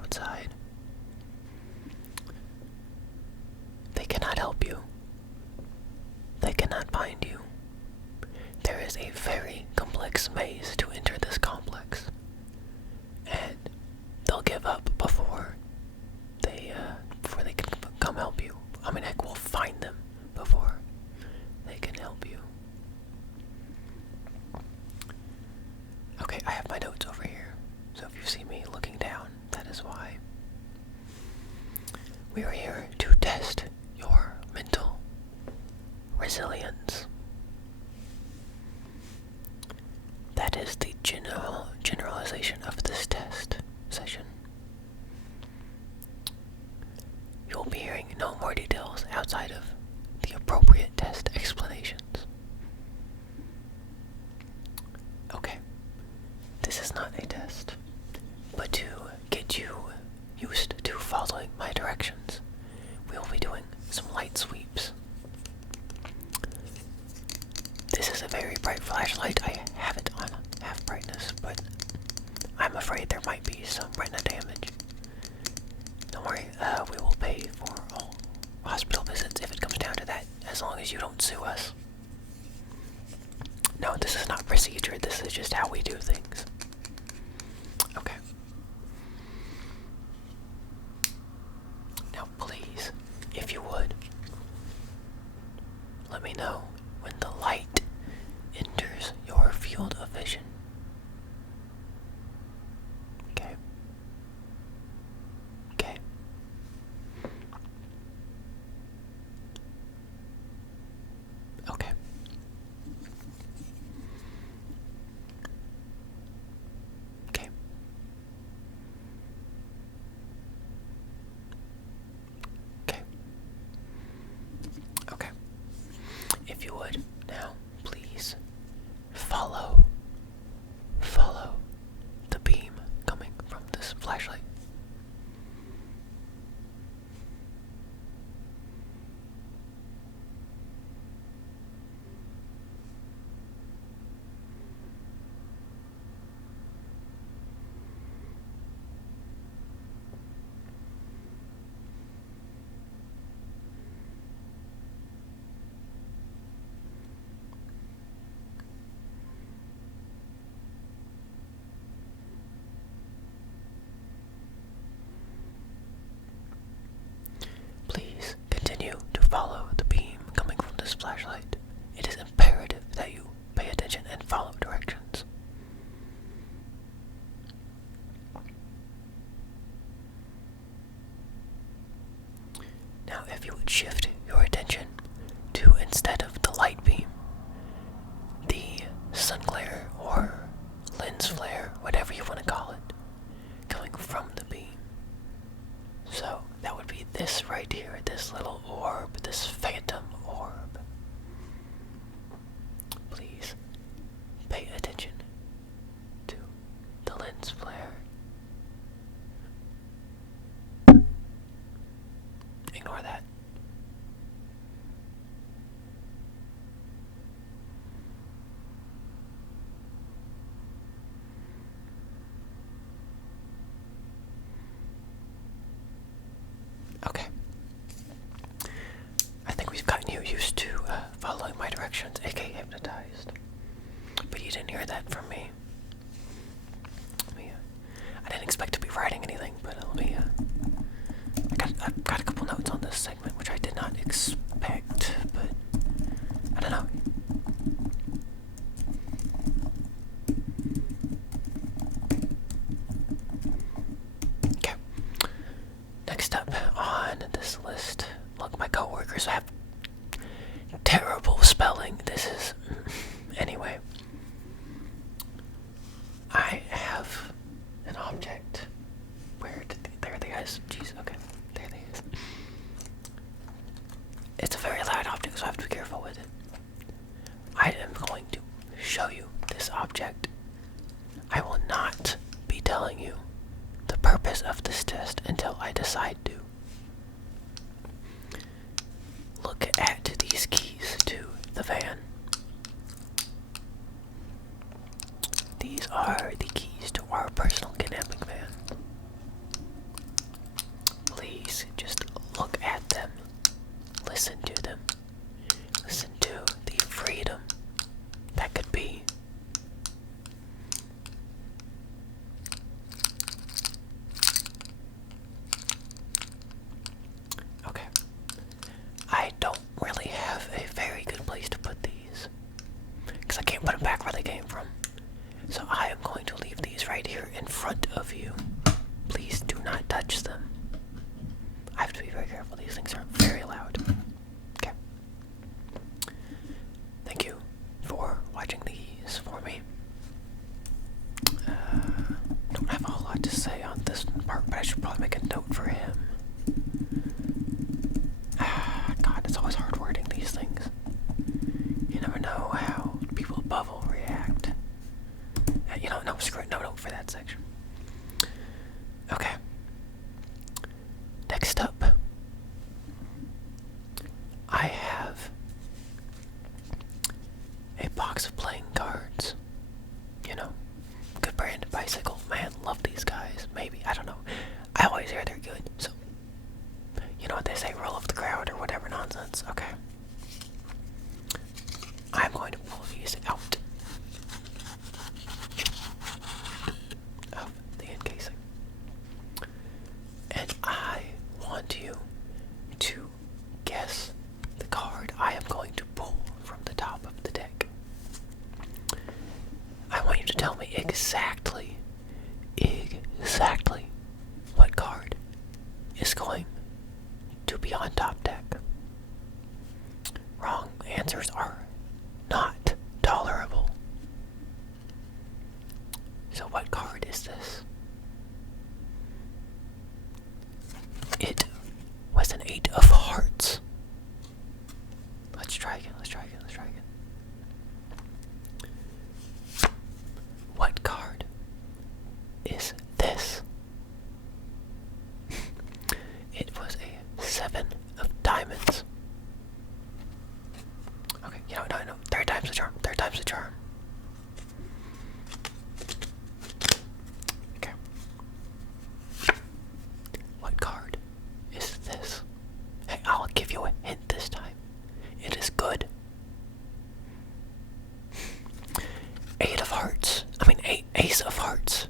outside. They cannot help you. They cannot find you. There is a very complex maze to enter this complex, and they'll give up before they can come help you. I mean, heck, we'll find them before they can help you. Okay, I have my notes over here, so if you see me looking down, that is why. We are here to test your mental resilience. That is the generalization of this test session. You'll be hearing no more details outside of the appropriate test explanations. Okay, this is not a test, but to get you used to following my directions, we will be doing some light sweeps. This is a very bright flashlight. I have it on half brightness, but I'm afraid there might be some retina damage. Don't worry, we will pay for all hospital visits if it comes down to that, as long as you don't sue us. No, this is not procedure, this is just how we do things. Okay. Now please, if you would, let me know when the light enters your field of vision. Okay. Okay. Okay. Okay. Okay. Okay. If you would, now, please, follow the beam coming from this flashlight. Please continue to follow the beam coming from this flashlight. It is imperative that you pay attention and follow directions. Now, if you would shift your attention to, instead of the light beam, the sun glare or lens flare, whatever you want to call it, coming from the beam. So that would be this right here, this little orb, this phantom orb. Please pay attention to the lens flare. Ignore that. Okay. I think we've gotten you used to following my directions, aka hypnotized. But you didn't hear that from me. I didn't expect to be writing anything, but I've got a couple notes on this segment, which I did not expect, but I don't know. Okay. Next up on this list, look, my coworkers have terrible spelling. This is... Anyway. I have an object. There they is. Jeez, okay. There they is. It's a very loud object, so I have to be careful with it. I am going to show you this object. I will not be telling you the purpose of this test until I decide to. Look at these keys to the van. These are the keys to our personal kidnapping van. please just look at them. Listen to them. Listen to the freedom that could be. Okay. I don't really have a very good place to put these, because I can't put them back where they came from. So I am going to leave these right here in front of you. Please do not touch them. I have to be very careful. These things are very loud. Okay. Thank you for watching these for me. Don't have a whole lot to say on this part, but I should probably make a note for him. God, it's always hard wording these things. You never know how people above will react. No, screw it. No note for that section. Okay. Next up, I have a box of playing cards. Good brand bicycle. Man, love these guys. Maybe, I don't know. I always hear they're good, so you know what they say, roll of the crowd or whatever nonsense. Okay. I'm going to pull these out of the encasing. And I want you to guess the card I am going to pull from the top of the deck. I want you to tell me exactly what card is going to be on top deck. Wrong answers are not tolerable. So what card is this? It was an 8 of hearts. Let's try again. What card is this? It was a 7 of diamonds. Okay, no. Third time's the charm. Okay. What card is this? Hey, I'll give you a hint this time. It is good. 8 of hearts. Ace of hearts.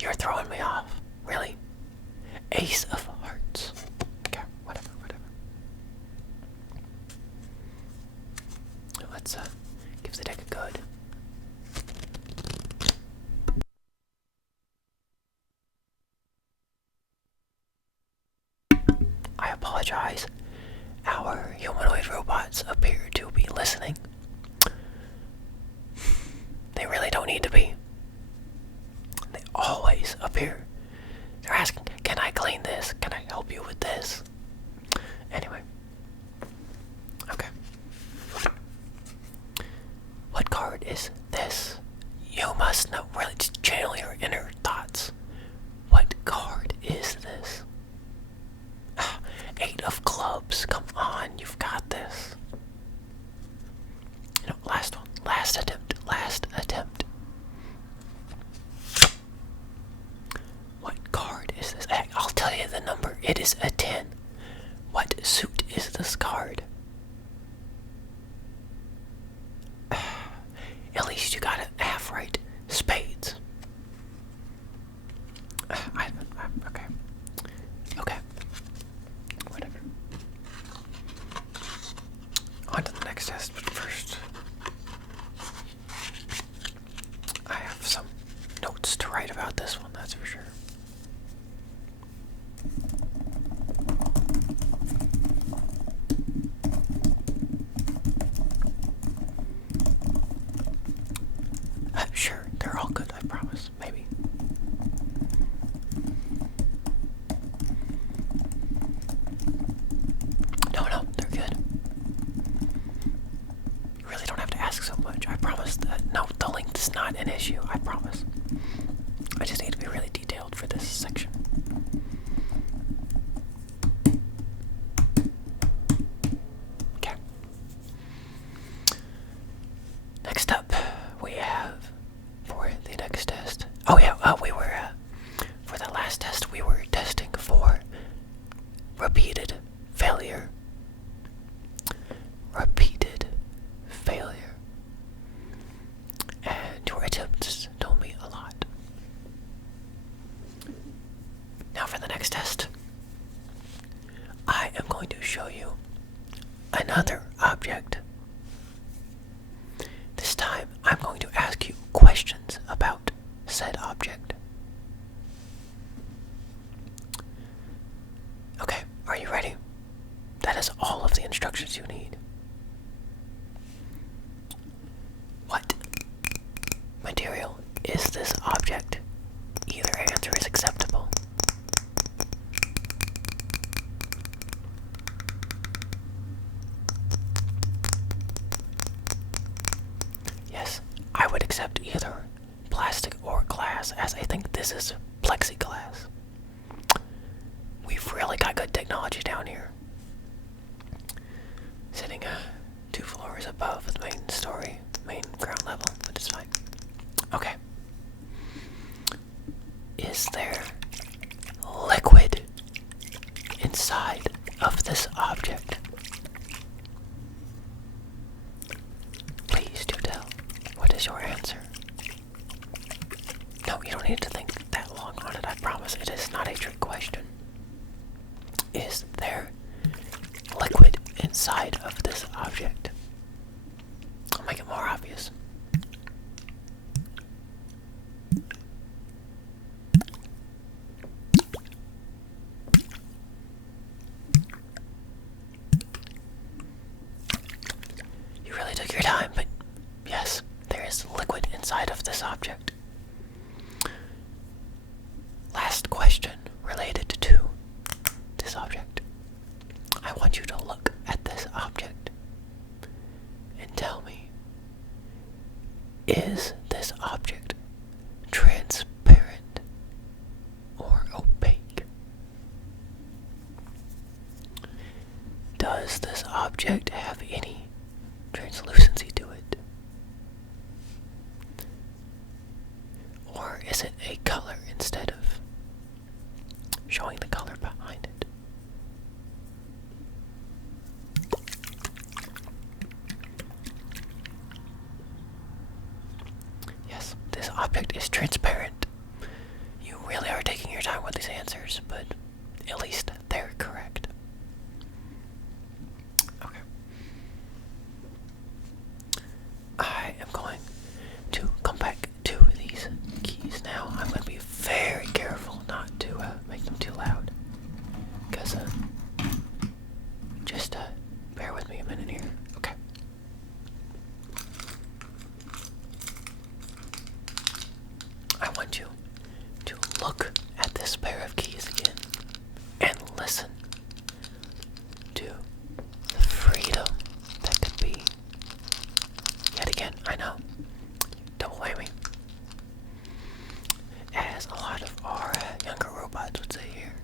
You're throwing me off. Really? Ace of hearts. Okay, whatever. Let's give the deck a good. I apologize. Our humanoid robots appear to be listening. They really don't need to be. They always appear. They're asking, can I clean this? Can I help you with this? Anyway. Okay. What card is this? You must know. Really, just channel your inner thoughts. What card is this? 8 of clubs. Come on, you've got this. Last one. Last attempt. What card is this? I'll tell you the number. It is a 10. What suit is this card? At least you got it half right. Spades. Okay. Whatever. On to the next test, but first, I have some notes to write about this one, that's for sure. Sure, they're all good, I promise. Maybe. No, they're good. You really don't have to ask so much. I promise that. No, the length is not an issue. I promise. I just need to be really detailed another object. This time, I'm going to ask you questions about said object. Okay, are you ready? That is all of the instructions you need. What material is this object? Either answer is acceptable. Yes, I would accept either plastic or glass, as I think this is plexiglass. We've really got good technology down here. Sitting 2 floors above the main ground level, but it's fine. Okay. Is there liquid inside of this object? Please do tell. What is your answer? No, you don't need to think that long on it, I promise. It is not a trick question. Is there liquid inside of this object? I'll make it more obvious. You really took your time, but yes, there is liquid inside of this object. Last question related to this object. I want you to look at this object and tell me, is this object transparent or opaque? Does this object have any translucency to it? Or is it a color instead of showing the color behind it? Yes, this object is transparent. You really are taking your time with these answers, but at least they're correct. Okay. I am going to come back to these keys now. I'm going to be very careful not to make them too loud. Because, just bear with me a minute here. Okay. I want you to look at this pair of keys again and listen to the freedom that could be. Yet again, I know, double whammy. As a lot of our younger robots would say here.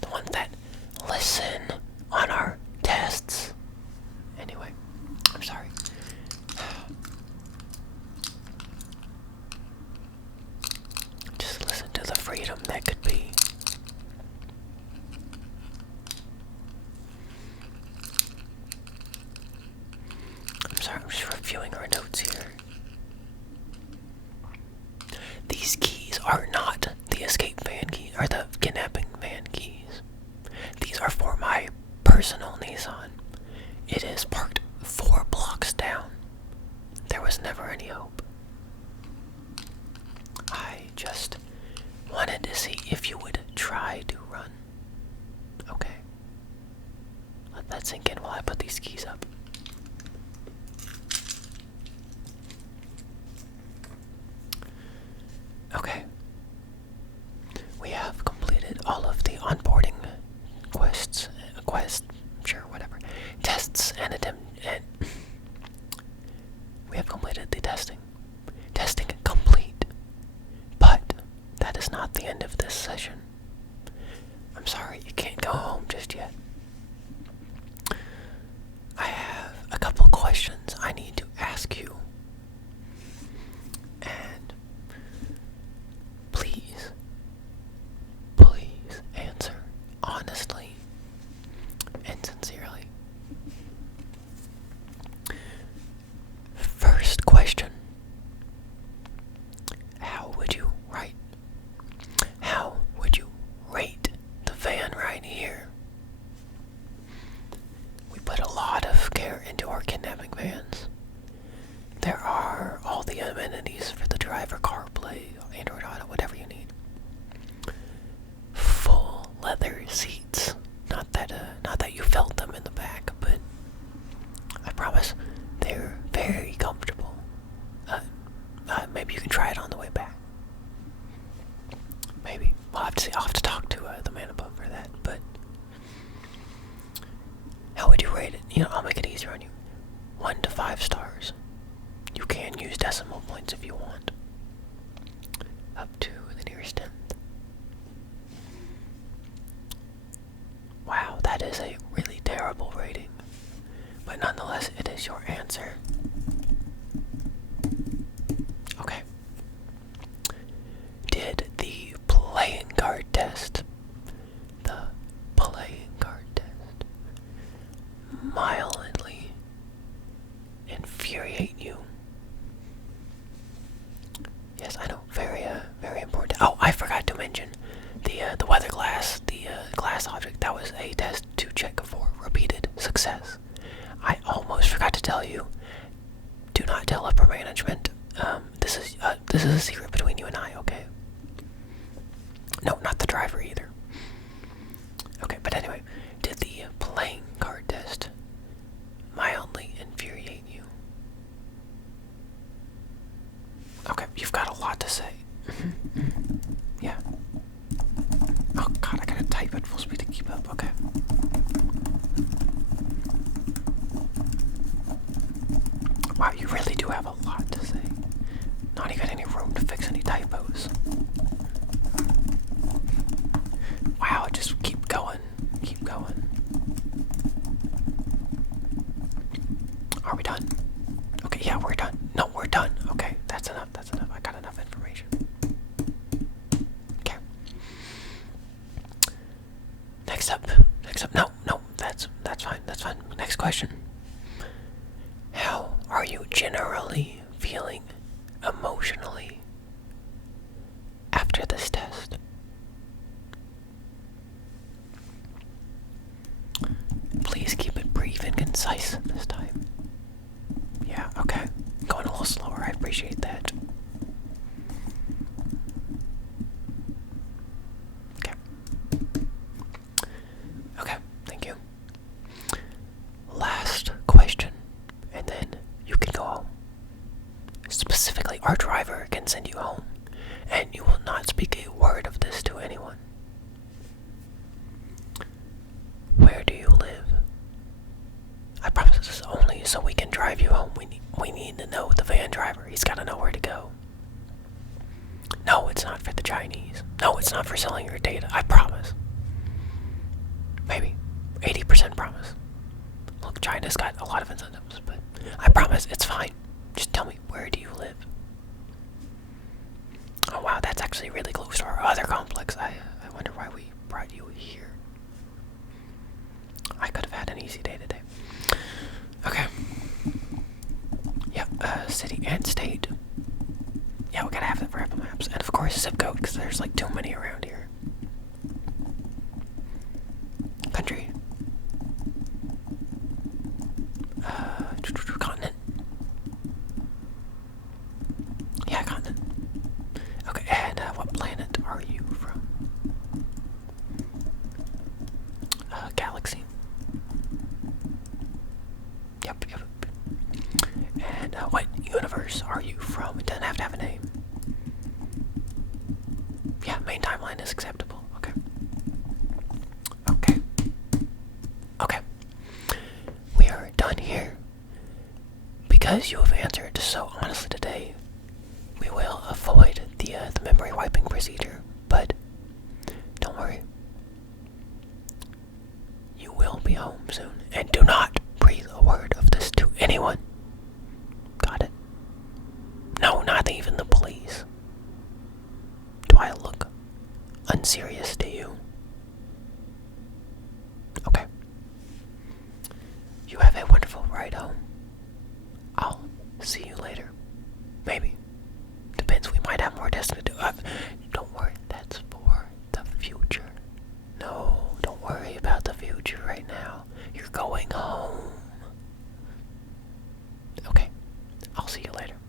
The ones that listen on our tests. Anyway, I'm sorry. Just listen to the freedom that could be. I'm sorry, I'm just reviewing our notes here. These keys are not the escape van keys, or the kidnapping van keys. These are for my personal Nissan. It is parked 4 blocks down. There was never any hope. I just wanted to see if you would try to run. Okay. Let that sink in while I put these keys up. Okay. We have completed all of the onboarding tests and we have completed the testing. Testing complete. But that is not the end of this session. I'm sorry, you can't go home just yet. I have a couple questions I need to ask you. And please answer honestly and sincerely. First question. How would you rate the van right here concise this time. Yeah, okay. Going a little slower, I appreciate that. Okay. Okay, thank you. Last question, and then you can go home. Specifically, our driver can send you home, and you will not speak a word of this to anyone. Where do you live? I promise this is only so we can drive you home. We need to know the van driver. He's got to know where to go. No, it's not for the Chinese. No, it's not for selling your data. I promise. Maybe 80% promise. Look, China's got a lot of incentives, but I promise it's fine. Just tell me, where do you live? Oh wow, that's actually really close to our other complex. I wonder why we brought you here. I could have had an easy day today. Okay. Yep, city and state. Yeah, we gotta have that for Apple Maps. And of course zip code, because there's like too many around here. Country. Continent. Yeah, continent. Okay, and what planet are you from? Galaxy. Yep. And what universe are you from? It doesn't have to have a name. Yeah, main timeline is acceptable. Okay. Okay. Okay. We are done here. Because you have answered so honestly today, we will avoid the memory wiping procedure, but don't worry. You will be home soon, and do not breathe a word of this to anyone. Got it? No, not even the police. Do I look unserious to you? Okay. You have a wonderful ride home.